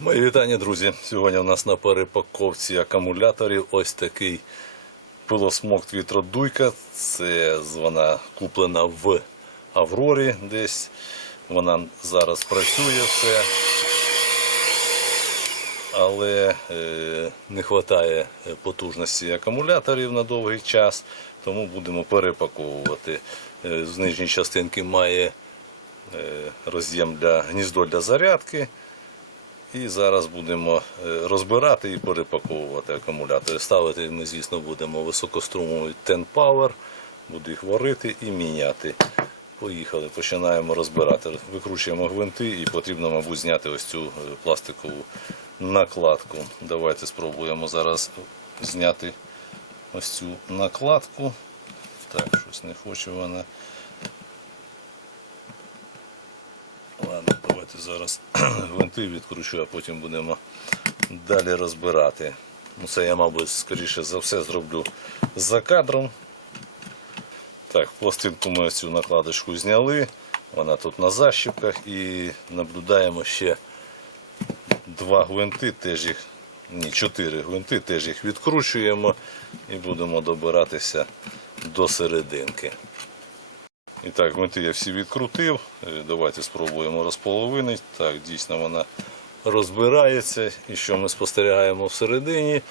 Мої вітання, друзі. Сьогодні у нас на перепаковці акумуляторів ось такий пилосмок вітродуйка. Це вона куплена в Аврорі десь. Вона зараз працює все. Але е, не вистачає потужності акумуляторів на довгий час, тому будемо перепаковувати. Е, з нижньої частинки має е, роз'єм для гніздо для зарядки. І зараз будемо е, розбирати і перепаковувати акумулятори. Ставити ми, звісно, будемо високострумовий Ten Power, буду їх варити і міняти. Поїхали, починаємо розбирати. Викручуємо гвинти і потрібно, мабуть, зняти ось цю е, пластикову накладку. Давайте спробуємо зараз зняти ось цю накладку. Так, щось не хоче вона. Ладно, давайте зараз гвинти відкручу, а потім будемо далі розбирати. Ну, Це я, мабуть, скоріше за все зроблю за кадром. Так, пластинку ми цю накладочку зняли. Вона тут на защіпках і наблюдаємо ще два гвинти, теж їх, ні, чотири гвинти, теж їх відкручуємо і будемо добиратися до серединки. І так, гвинти я всі відкрутив. Е, Давайте спробуємо розполовинити. Так, дійсно вона розбирається. І що ми спостерігаємо всередині?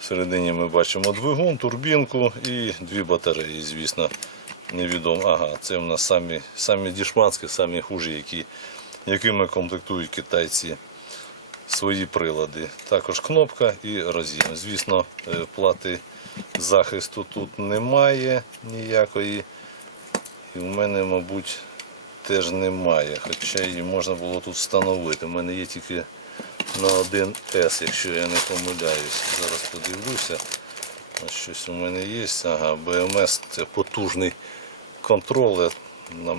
Всередині ми бачимо двигун, турбінку і дві батареї, звісно. Невідомо. Ага, це в нас самі, самі дішманські, самі хужі, які, якими комплектують китайці свої прилади. Також кнопка і роз'єм. Звісно, е, плати захисту тут немає ніякої. І в мене, мабуть, теж немає. Хоча її можна було тут встановити. У мене є тільки на 1С, якщо я не помиляюсь. Зараз подивлюся. Ось щось у мене є. Ага, БМС це потужний контролер,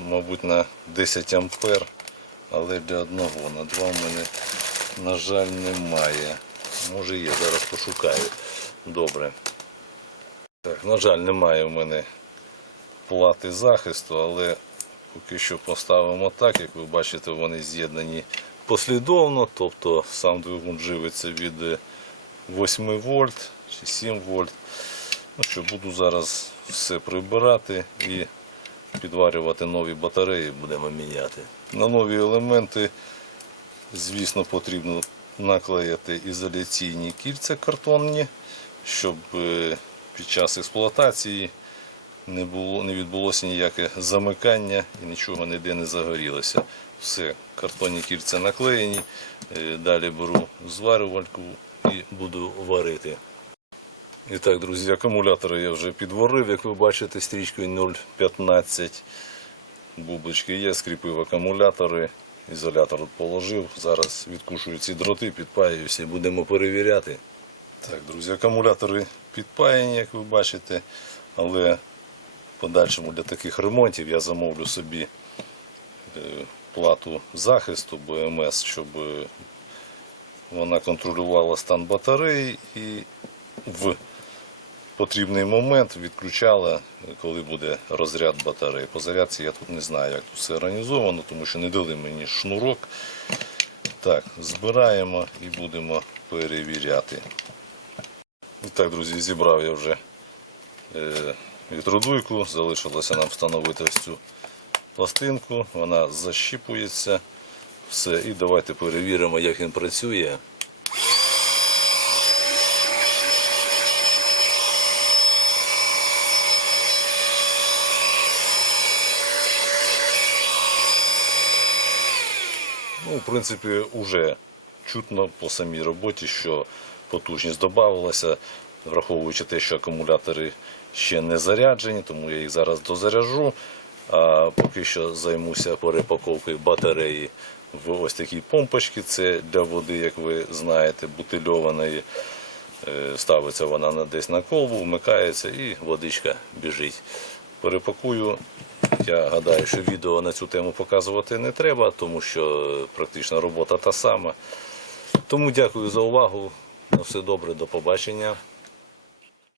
мабуть, на 10 ампер, але для одного. На два в мене, на жаль, немає. Може є, зараз пошукаю. Добре. Так, на жаль, немає в мене плати захисту, але поки що поставимо так, як ви бачите, вони з'єднані послідовно, тобто сам двигун живиться від е, 8 вольт чи 7 вольт. Ну що, буду зараз все прибирати і підварювати нові батареї, будемо міняти. На нові елементи, звісно, потрібно наклеїти ізоляційні кільця картонні, щоб е, під час експлуатації не було, не відбулося ніяке замикання і нічого ніде не загорілося. Все, картонні кільця наклеєні. Е, Далі беру зварювальку і буду варити. І так, друзі, акумулятори я вже підварив, як ви бачите, стрічкою 0,15. Бублички є, скріпив акумулятори, ізолятор положив. Зараз відкушую ці дроти, підпаюся і будемо перевіряти. Так, друзі, акумулятори підпаяні, як ви бачите, але подальшому для таких ремонтів я замовлю собі е, плату захисту БМС, щоб е, вона контролювала стан батареї і в потрібний момент відключала, коли буде розряд батареї. По зарядці я тут не знаю, як тут все організовано, тому що не дали мені шнурок. Так, збираємо і будемо перевіряти. І так, друзі, зібрав я вже е, вітродуйку, залишилося нам встановити ось цю пластинку, вона защіпується. Все, і давайте перевіримо, як він працює. Ну, в принципі, вже чутно по самій роботі, що потужність додавалася, враховуючи те, що акумулятори ще не заряджені, тому я їх зараз дозаряджу. А поки що займуся перепаковкою батареї в ось такій помпочці. Це для води, як ви знаєте, бутильованої. Е, Ставиться вона десь на колбу, вмикається і водичка біжить. Перепакую. Я гадаю, що відео на цю тему показувати не треба, тому що практично робота та сама. Тому дякую за увагу. На все добре, до побачення.